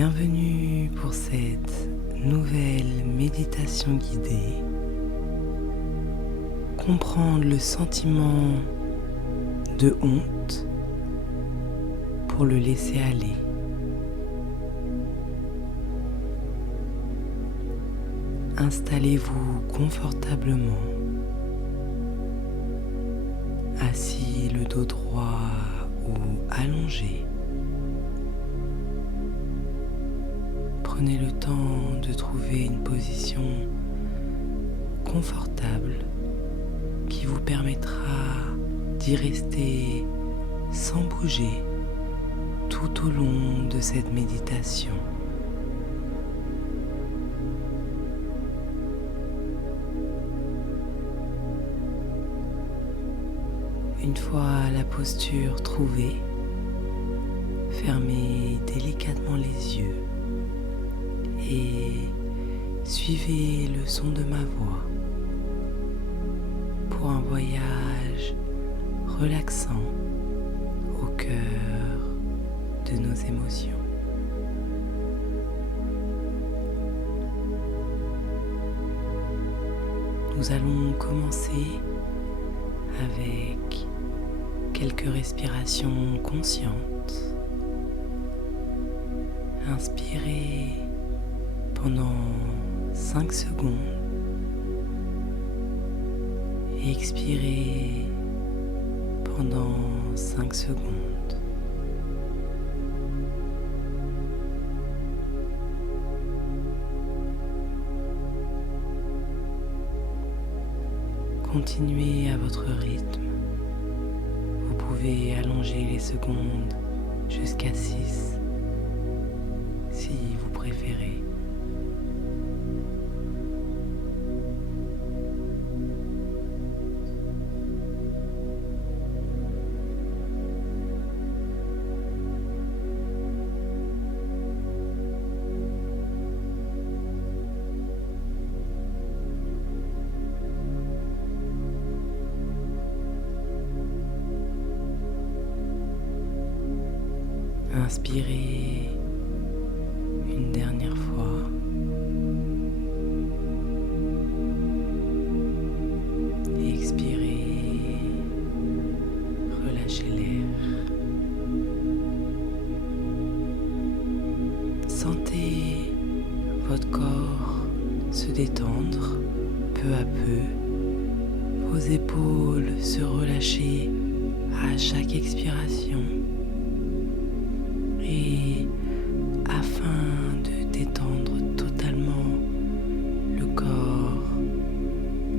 Bienvenue pour cette nouvelle méditation guidée. Comprendre le sentiment de honte pour le laisser aller. Installez-vous confortablement, assis le dos droit ou allongé. Prenez le temps de trouver une position confortable qui vous permettra d'y rester sans bouger tout au long de cette méditation. Une fois la posture trouvée, fermez délicatement les yeux et suivez le son de ma voix pour un voyage relaxant au cœur de nos émotions. Nous allons commencer avec quelques respirations conscientes. Inspirez pendant 5 secondes et expirez pendant 5 secondes. Continuez à votre rythme. Vous pouvez allonger les secondes jusqu'à 6 si vous préférez. Inspirez une dernière fois. Et expirez. Relâchez l'air. Sentez votre corps se détendre peu à peu. Vos épaules se relâcher à chaque expiration. Et afin de détendre totalement le corps,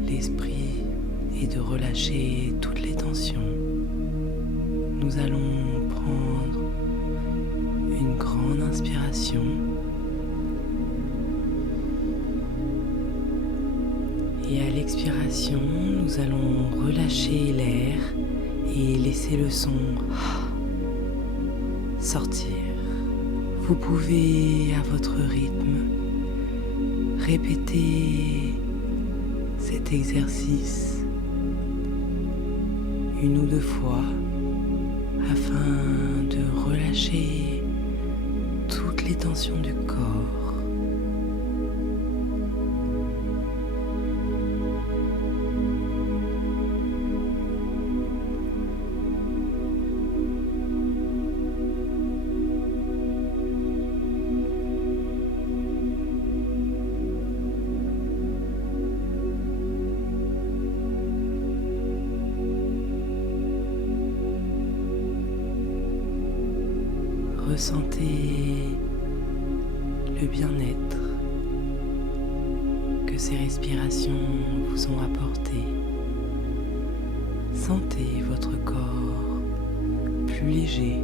l'esprit et de relâcher toutes les tensions, nous allons prendre une grande inspiration et à l'expiration, nous allons relâcher l'air et laisser le son sortir. Vous pouvez à votre rythme répéter cet exercice une ou deux fois afin de relâcher toutes les tensions du corps. Ressentez le bien-être que ces respirations vous ont apporté. Sentez votre corps plus léger.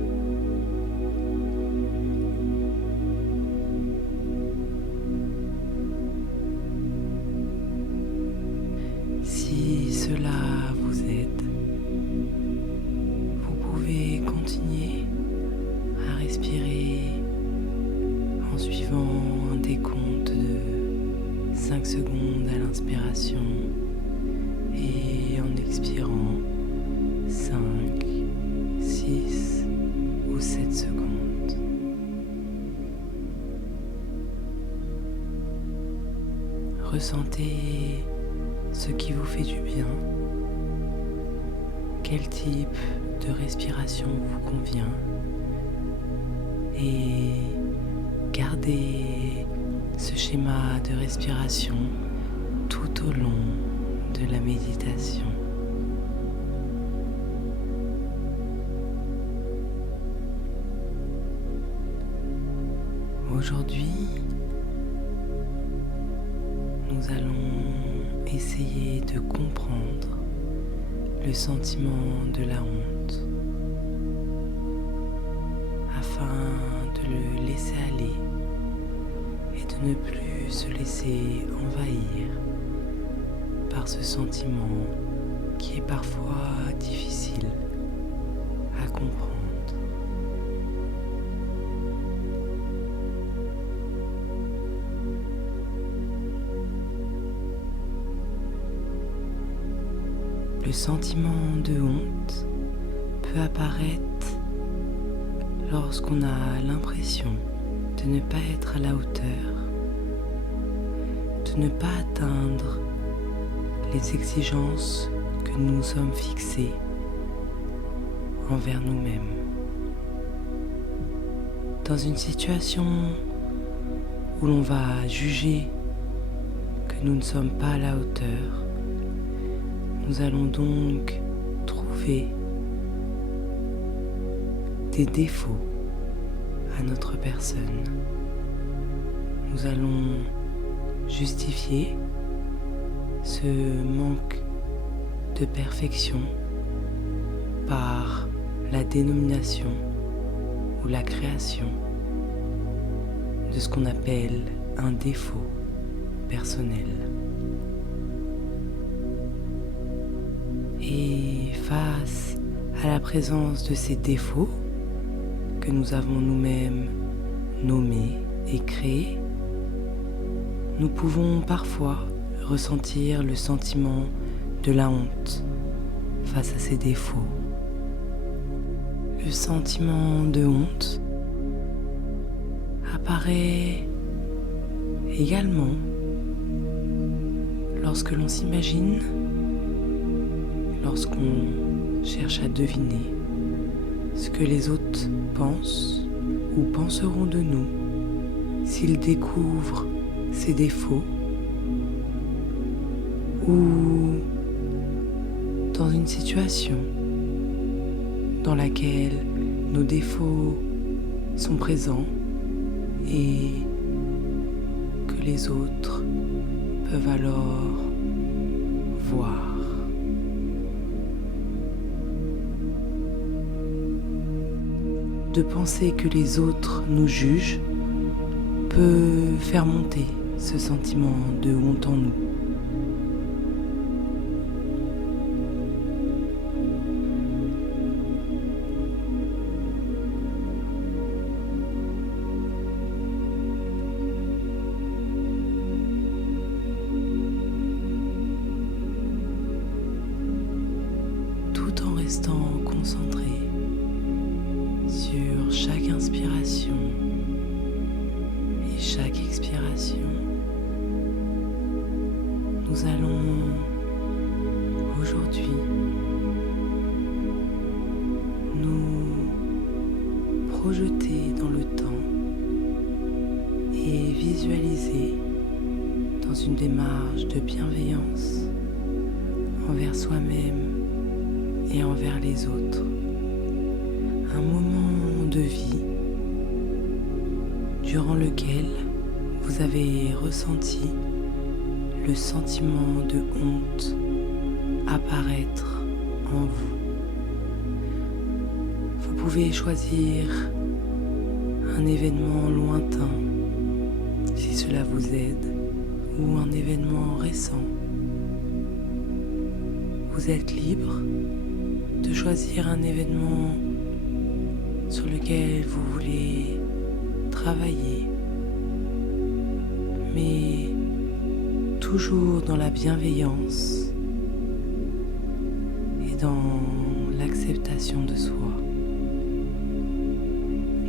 Si cela vous aide, vous pouvez continuer à respirer en suivant un décompte de 5 secondes à l'inspiration et en expirant 5, 6 ou 7 secondes. ressentez ce qui vous fait du bien, quel type de respiration vous convient et gardez ce schéma de respiration tout au long de la méditation. Aujourd'hui, nous allons essayer de comprendre le sentiment de la honte afin de le laisser aller et de ne plus se laisser envahir par ce sentiment qui est parfois difficile à comprendre. Le sentiment de honte peut apparaître lorsqu'on a l'impression de ne pas être à la hauteur, de ne pas atteindre les exigences que nous nous sommes fixées envers nous-mêmes. Dans une situation où l'on va juger que nous ne sommes pas à la hauteur, nous allons donc trouver des défauts à notre personne. Nous allons justifier ce manque de perfection par la dénomination ou la création de ce qu'on appelle un défaut personnel. Et face à la présence de ces défauts que nous avons nous-mêmes nommés et créés, nous pouvons parfois ressentir le sentiment de la honte face à ces défauts. Le sentiment de honte apparaît également lorsque l'on s'imagine, lorsqu'on cherche à deviner ce que les autres pensent ou penseront de nous s'ils découvrent ces défauts, ou dans une situation dans laquelle nos défauts sont présents et que les autres peuvent alors voir. De penser que les autres nous jugent peut faire monter ce sentiment de honte en nous. Tout en restant concentré sur chaque inspiration et chaque expiration, nous allons aujourd'hui nous projeter dans le temps et visualiser dans une démarche de bienveillance envers soi-même et envers les autres. Un moment de vie durant lequel vous avez ressenti le sentiment de honte apparaître en vous. Vous pouvez choisir un événement lointain si cela vous aide, ou un événement récent. Vous êtes libre de choisir un événement sur lequel vous voulez travailler, mais toujours dans la bienveillance et dans l'acceptation de soi.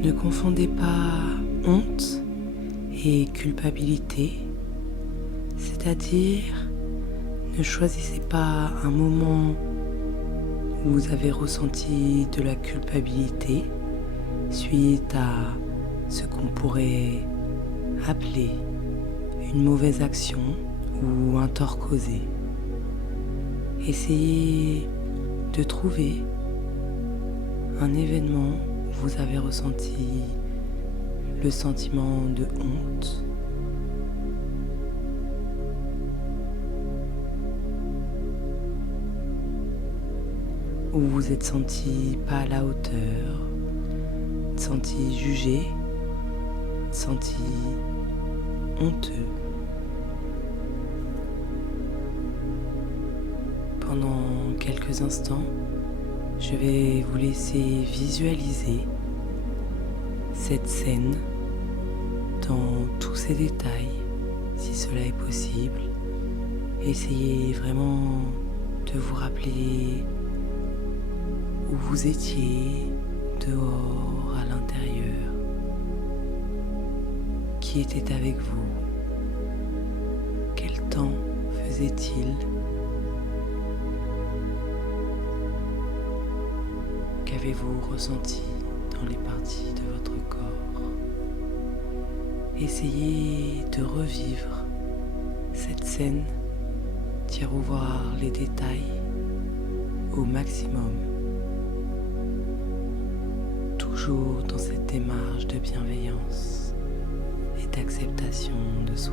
Ne confondez pas honte et culpabilité, C'est-à-dire, ne choisissez pas un moment où vous avez ressenti de la culpabilité suite à ce qu'on pourrait appeler une mauvaise action ou un tort causé. Essayez de trouver un événement où vous avez ressenti le sentiment de honte, où vous vous êtes senti pas à la hauteur, senti jugé, senti honteux. Pendant quelques instants, je vais vous laisser visualiser cette scène dans tous ses détails, si cela est possible. Essayez vraiment de vous rappeler où vous étiez, dehors, à l'intérieur, qui était avec vous, quel temps faisait-il, qu'avez-vous ressenti dans les parties de votre corps. Essayez de revivre cette scène, d'y revoir les détails au maximum, toujours dans cette démarche de bienveillance et d'acceptation de soi.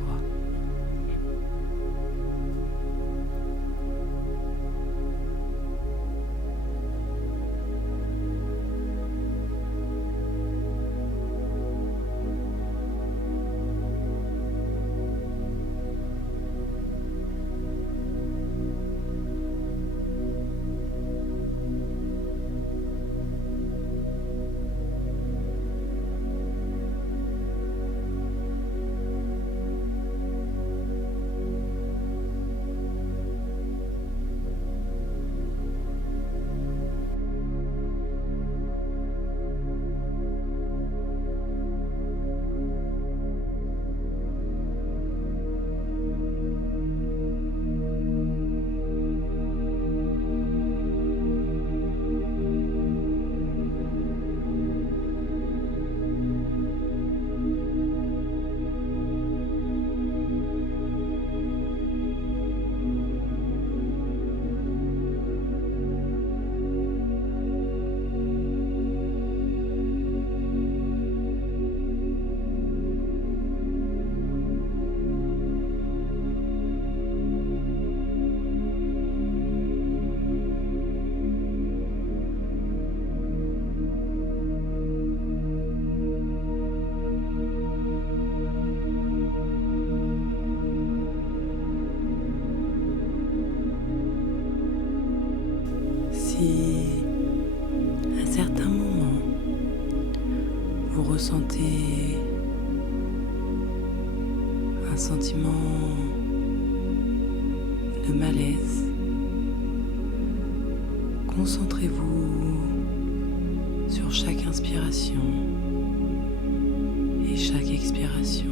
Si à certains moments vous ressentez un sentiment de malaise, concentrez-vous sur chaque inspiration et chaque expiration.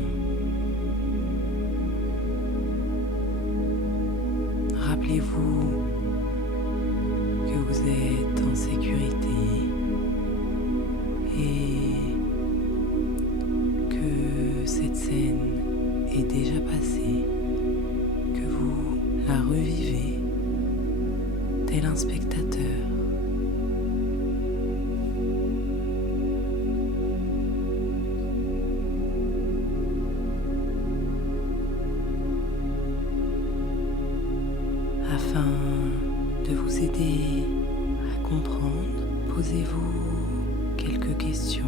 Rappelez-vous que vous êtes en sécurité et que cette scène est déjà passée, que vous la revivez tel un spectateur. Afin de vous aider à comprendre, posez-vous quelques questions.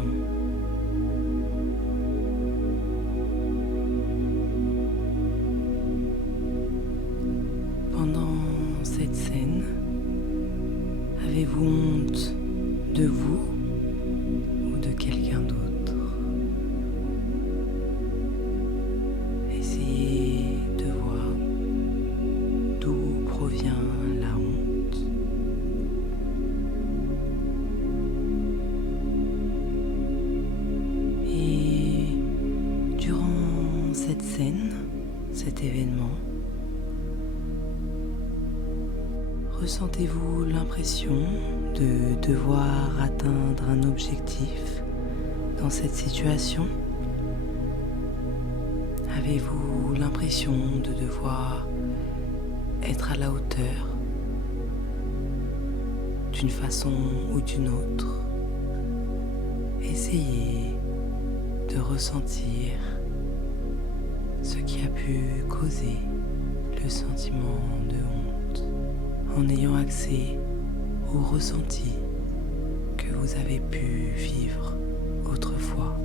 Pendant cette scène, avez-vous honte de vous ou de quelqu'un d'autre? Essayez de voir d'où provient la honte. cet événement? Ressentez-vous l'impression de devoir atteindre un objectif dans cette situation? Avez-vous l'impression de devoir être à la hauteur d'une façon ou d'une autre? Essayez de ressentir ce qui a pu causer le sentiment de honte en ayant accès au ressenti que vous avez pu vivre autrefois.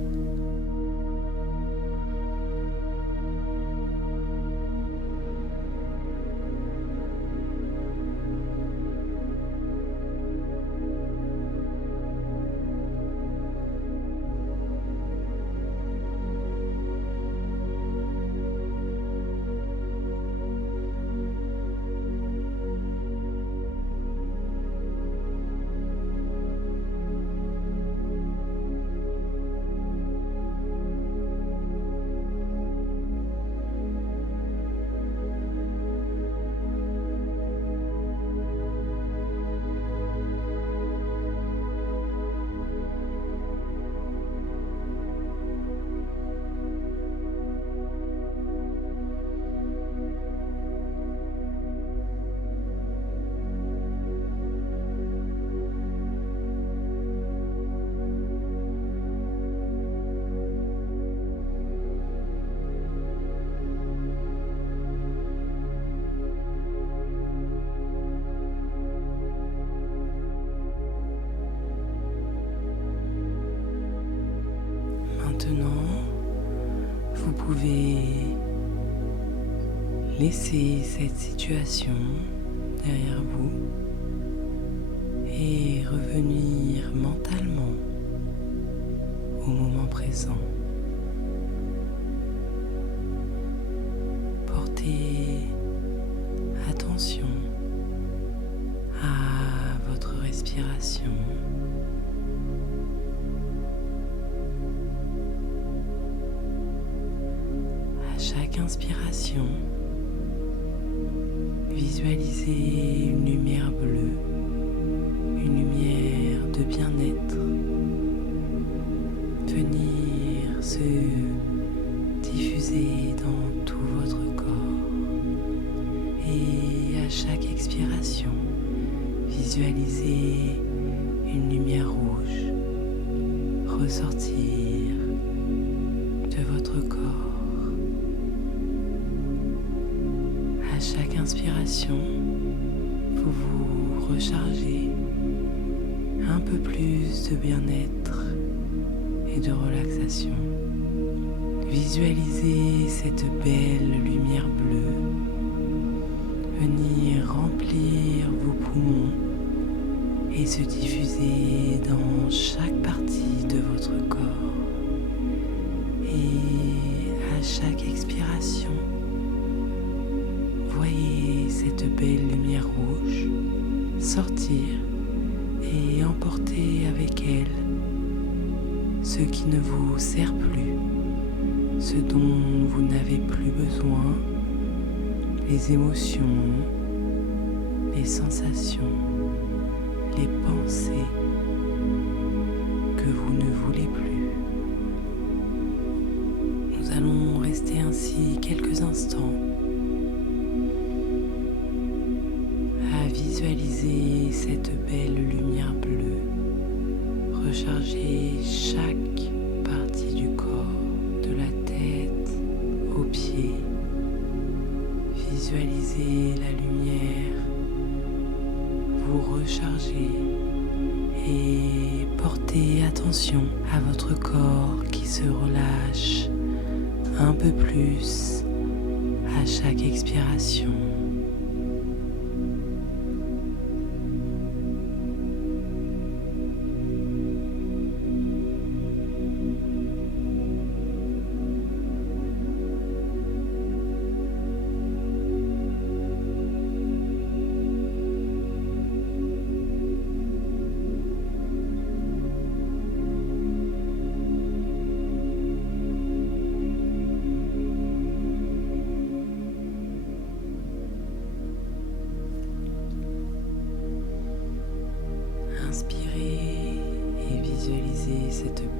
Maintenant, vous pouvez laisser cette situation derrière vous et revenir mentalement au moment présent. Portez attention à votre respiration. Chaque inspiration, visualisez une lumière bleue, une lumière de bien-être, venir se diffuser dans tout votre corps. Et à chaque expiration, visualisez une lumière rouge ressortir de votre corps. À chaque inspiration, vous vous rechargez un peu plus de bien-être et de relaxation. Visualisez cette belle lumière bleue venir remplir vos poumons et se diffuser dans chaque partie de votre corps. Et à chaque expiration, voyez cette belle lumière rouge sortir et emporter avec elle ce qui ne vous sert plus, ce dont vous n'avez plus besoin, les émotions, les sensations, les pensées que vous ne voulez plus. Nous allons rester ainsi quelques instants à visualiser cette belle lumière bleue recharger chaque partie du corps, de la tête aux pieds. Visualisez la lumière vous recharger et portez attention à votre corps qui se relâche un peu plus à chaque expiration.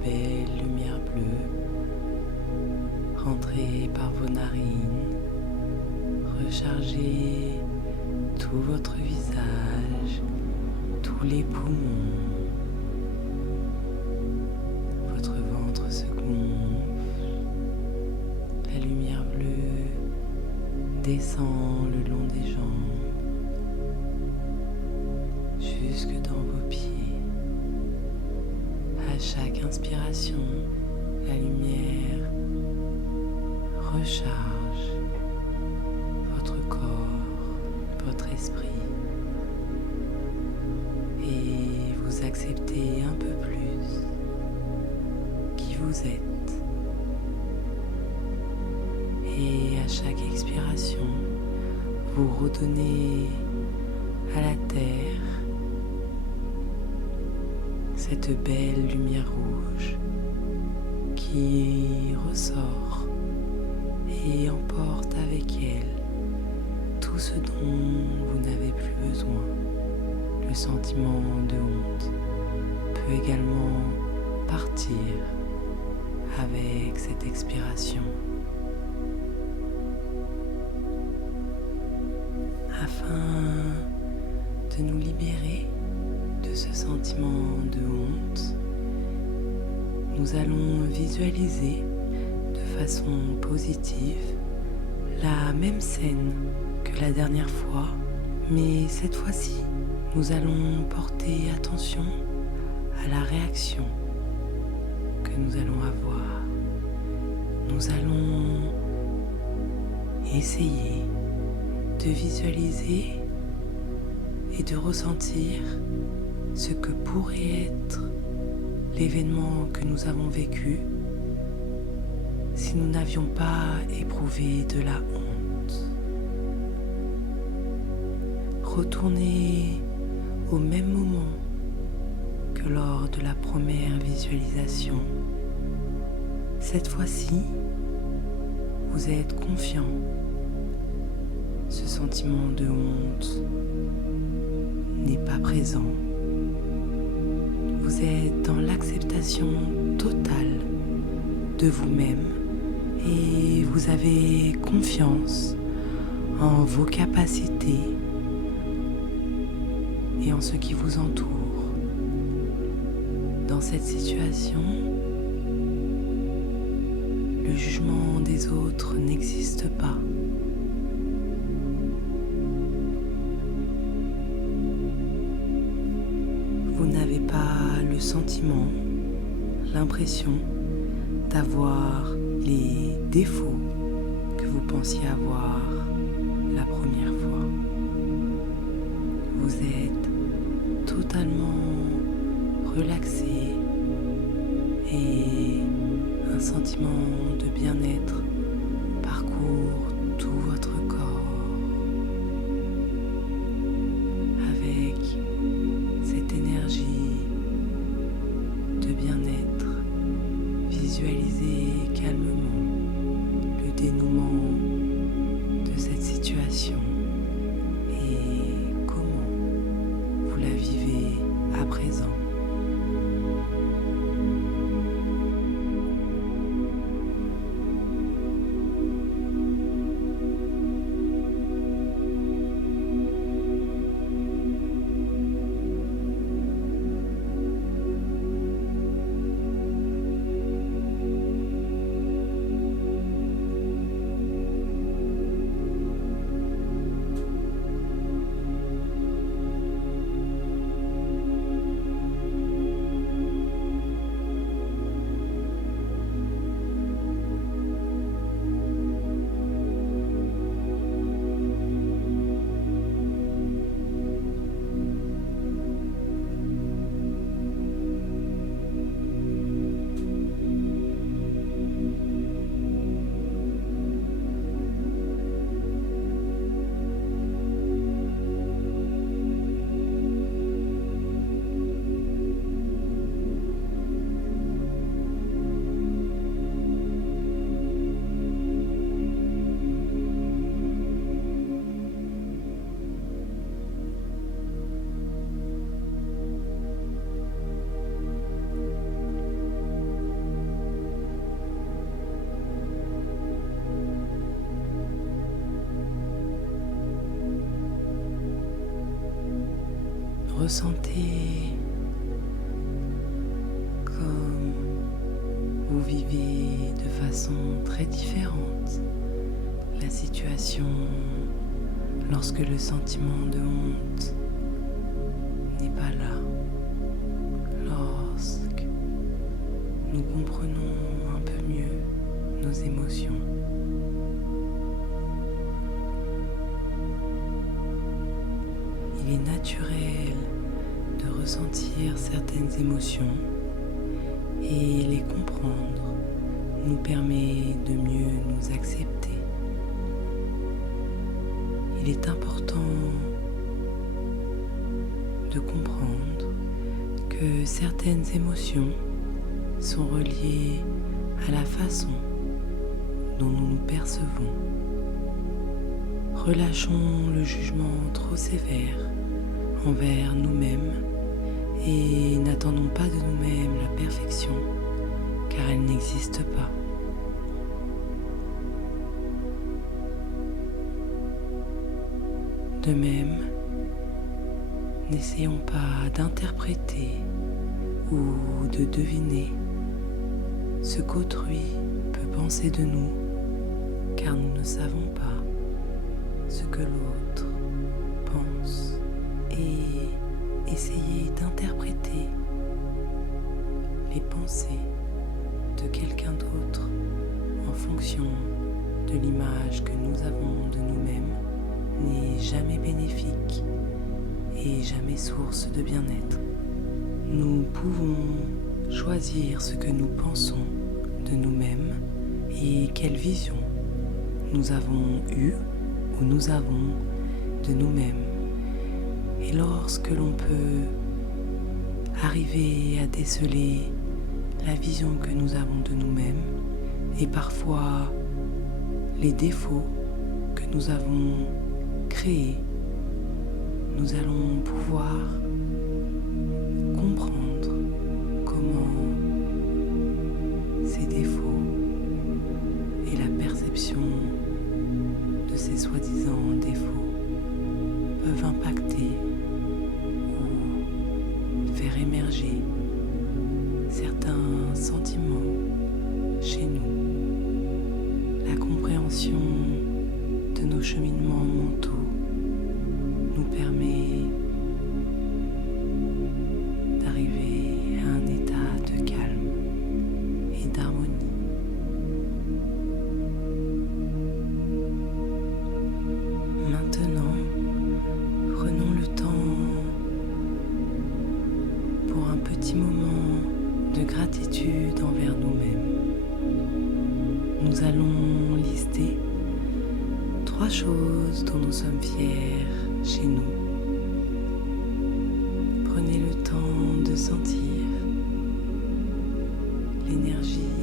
belle lumière bleue rentrer par vos narines, recharger tout votre visage, tous les poumons. Votre ventre se gonfle, la lumière bleue descend le long des jambes, jusque dans vos pieds. À chaque inspiration, la lumière recharge votre corps, votre esprit, et vous acceptez un peu plus qui vous êtes. Et à chaque expiration, vous redonnez à la terre cette belle lumière rouge qui ressort et emporte avec elle tout ce dont vous n'avez plus besoin. Le sentiment de honte peut également partir avec cette expiration. Afin de nous libérer de ce sentiment de honte, nous allons visualiser de façon positive la même scène que la dernière fois, mais cette fois-ci, nous allons porter attention à la réaction que nous allons avoir. Nous allons essayer de visualiser et de ressentir ce que pourrait être l'événement que nous avons vécu si nous n'avions pas éprouvé de la honte. Retournez au même moment que lors de la première visualisation. Cette fois-ci, vous êtes confiant. Ce sentiment de honte n'est pas présent. Vous êtes dans l'acceptation totale de vous-même et vous avez confiance en vos capacités et en ce qui vous entoure. Dans cette situation, le jugement des autres n'existe pas. Vous n'avez pas le sentiment, l'impression d'avoir les défauts que vous pensiez avoir la première fois. Vous êtes totalement relaxé et un sentiment de bien-être parcourt tout votre corps. Avec cette énergie de bien-être, visualisez calmement le dénouement de cette situation et comment vous la vivez à présent. Ressentez comme vous vivez de façon très différente la situation lorsque le sentiment de honte n'est pas là, lorsque nous comprenons un peu mieux nos émotions. Il est naturel de ressentir certaines émotions et les comprendre nous permet de mieux nous accepter. Il est important de comprendre que certaines émotions sont reliées à la façon dont nous nous percevons. Relâchons le jugement trop sévère envers nous-mêmes et n'attendons pas de nous-mêmes la perfection, car elle n'existe pas. De même, n'essayons pas d'interpréter ou de deviner ce qu'autrui peut penser de nous, car nous ne savons pas ce que l'autre pense, et essayer d'interpréter les pensées de quelqu'un d'autre en fonction de l'image que nous avons de nous-mêmes n'est jamais bénéfique et jamais source de bien-être. Nous pouvons choisir ce que nous pensons de nous-mêmes et quelle vision nous avons eue ou nous avons de nous-mêmes. Et lorsque l'on peut arriver à déceler la vision que nous avons de nous-mêmes et parfois les défauts que nous avons créés, nous allons pouvoir comprendre comment ces défauts et la perception de ces soi-disant défauts peuvent impacter ou faire émerger certains sentiments chez nous. La compréhension de nos cheminements mentaux nous permet d'arriver à un état de calme et d'harmonie. Maintenant, prenons le temps pour un petit moment de gratitude envers nous-mêmes. Nous allons lister 3 choses dont nous sommes fiers chez nous. Prenez le temps de sentir l'énergie